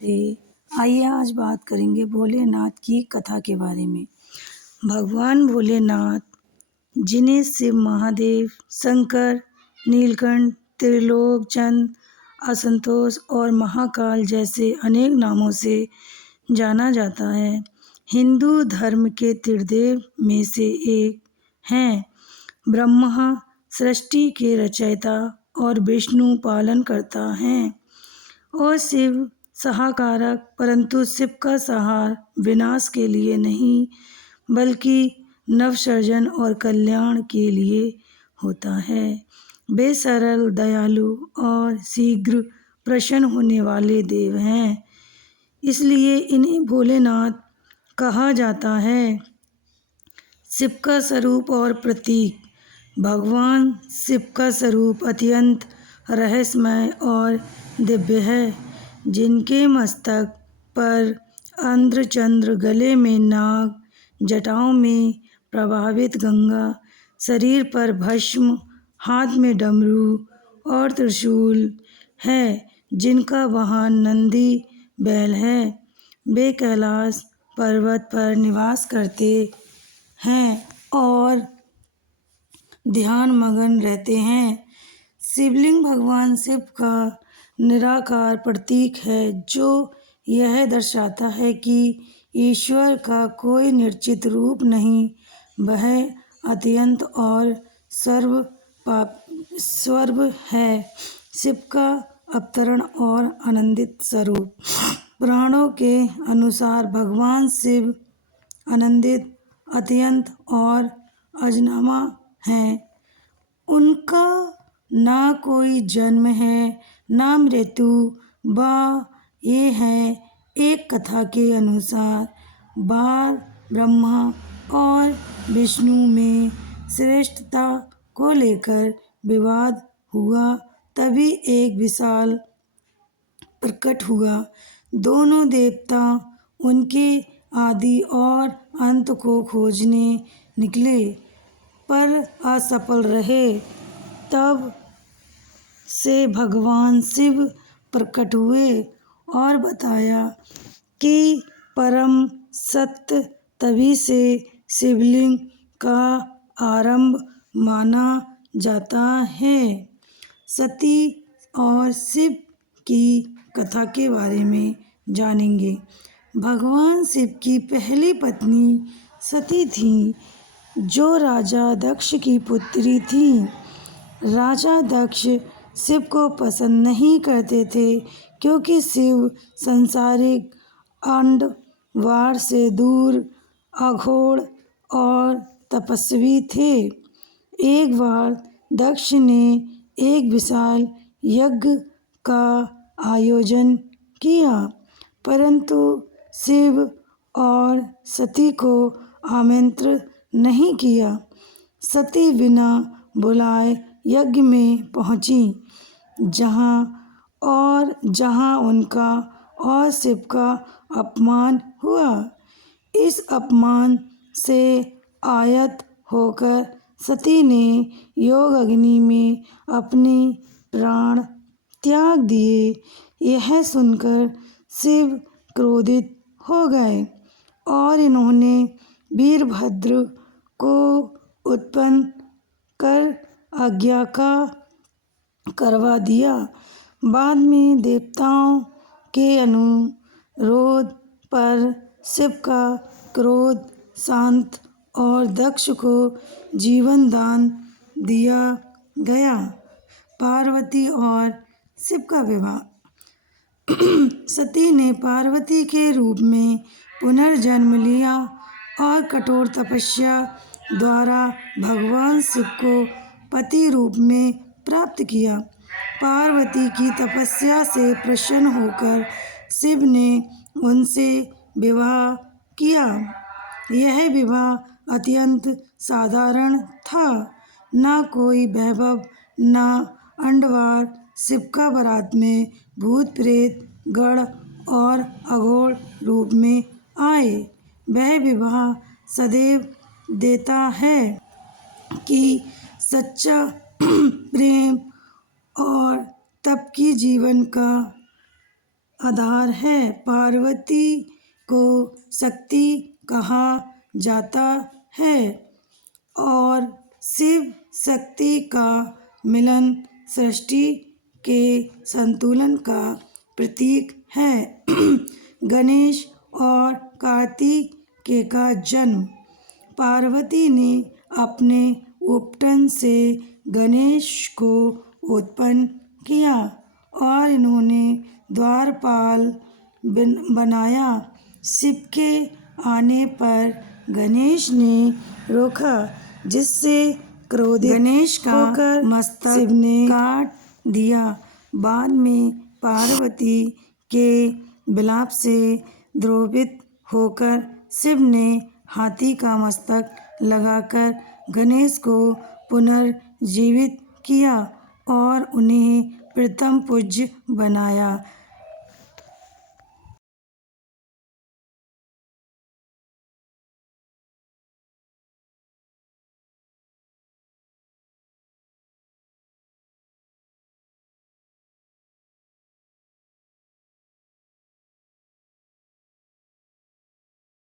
आइए आज बात करेंगे भोलेनाथ की कथा के बारे में। भगवान भोलेनाथ, जिन्हें शिव महादेव, शंकर, नीलकंठ, त्रिलोकचंद, असंतोष और महाकाल जैसे अनेक नामों से जाना जाता है, हिंदू धर्म के त्रिदेव में से एक हैं। ब्रह्मा सृष्टि के रचयिता और विष्णु पालन करता है और शिव सहाकारक, परंतु शिव का सहार विनाश के लिए नहीं बल्कि नवसृजन और कल्याण के लिए होता है। वे सरल, दयालु और शीघ्र प्रसन्न होने वाले देव हैं, इसलिए इन्हें भोलेनाथ कहा जाता है। शिव का स्वरूप और प्रतीक। भगवान शिव का स्वरूप अत्यंत रहस्यमय और दिव्य है, जिनके मस्तक पर अर्धचंद्र, गले में नाग, जटाओं में प्रवाहित गंगा, शरीर पर भस्म, हाथ में डमरू और त्रिशूल है, जिनका वाहन नंदी बैल है। वे कैलाश पर्वत पर निवास करते हैं और ध्यान मग्न रहते हैं। शिवलिंग भगवान शिव का निराकार प्रतीक है, जो यह दर्शाता है कि ईश्वर का कोई निश्चित रूप नहीं, वह अत्यंत और सर्व है। शिव का अवतरण और आनंदित स्वरूप। पुराणों के अनुसार भगवान शिव आनंदित, अत्यंत और अजन्मा हैं। उनका ना कोई जन्म है ना मृत्यु, व ये है। एक कथा के अनुसार बार ब्रह्मा और विष्णु में श्रेष्ठता को लेकर विवाद हुआ, तभी एक विशाल प्रकट हुआ। दोनों देवता उनके आदि और अंत को खोजने निकले, पर असफल रहे। तब से भगवान शिव प्रकट हुए और बताया कि परम सत्य तभी से शिवलिंग का आरंभ माना जाता है। सती और शिव की कथा के बारे में जानेंगे। भगवान शिव की पहली पत्नी सती थी, जो राजा दक्ष की पुत्री थी। राजा दक्ष शिव को पसंद नहीं करते थे, क्योंकि शिव सांसारिक आडंबर से दूर, अघोर और तपस्वी थे। एक बार दक्ष ने एक विशाल यज्ञ का आयोजन किया, परंतु शिव और सती को आमंत्रित नहीं किया। सती बिना बुलाए यज्ञ में पहुंची, जहां उनका और शिव का अपमान हुआ। इस अपमान से आहत होकर सती ने योग अग्नि में अपने प्राण त्याग दिए। यह सुनकर शिव क्रोधित हो गए और इन्होंने वीरभद्र को उत्पन्न कर आज्ञा करवा दिया। बाद में देवताओं के अनुरोध पर शिव का क्रोध शांत और दक्ष को जीवन दान दिया गया। पार्वती और शिव का विवाह। सती ने पार्वती के रूप में पुनर्जन्म लिया और कठोर तपस्या द्वारा भगवान शिव को पति रूप में प्राप्त किया। पार्वती की तपस्या से प्रसन्न होकर शिव ने उनसे विवाह किया। यह विवाह अत्यंत साधारण था, न कोई वैभव न आडंबर। शिव का बारात में भूत प्रेत गण और अघोर रूप में आए। वह विवाह सदैव देता है कि सच्चा प्रेम और तप की जीवन का आधार है। पार्वती को शक्ति कहा जाता है और शिव शक्ति का मिलन सृष्टि के संतुलन का प्रतीक है। गणेश और कार्तिकेय का जन्म। पार्वती ने अपने उपटन से गणेश को उत्पन्न किया और इन्होंने द्वारपाल बनाया। शिव के आने पर गणेश ने रोका, जिससे क्रोधित गणेश का मस्तक शिव ने काट दिया। बाद में पार्वती के विलाप से द्रोहित होकर शिव ने हाथी का मस्तक लगाकर गणेश को पुनर्जीवित किया और उन्हें प्रथम पूज्य बनाया।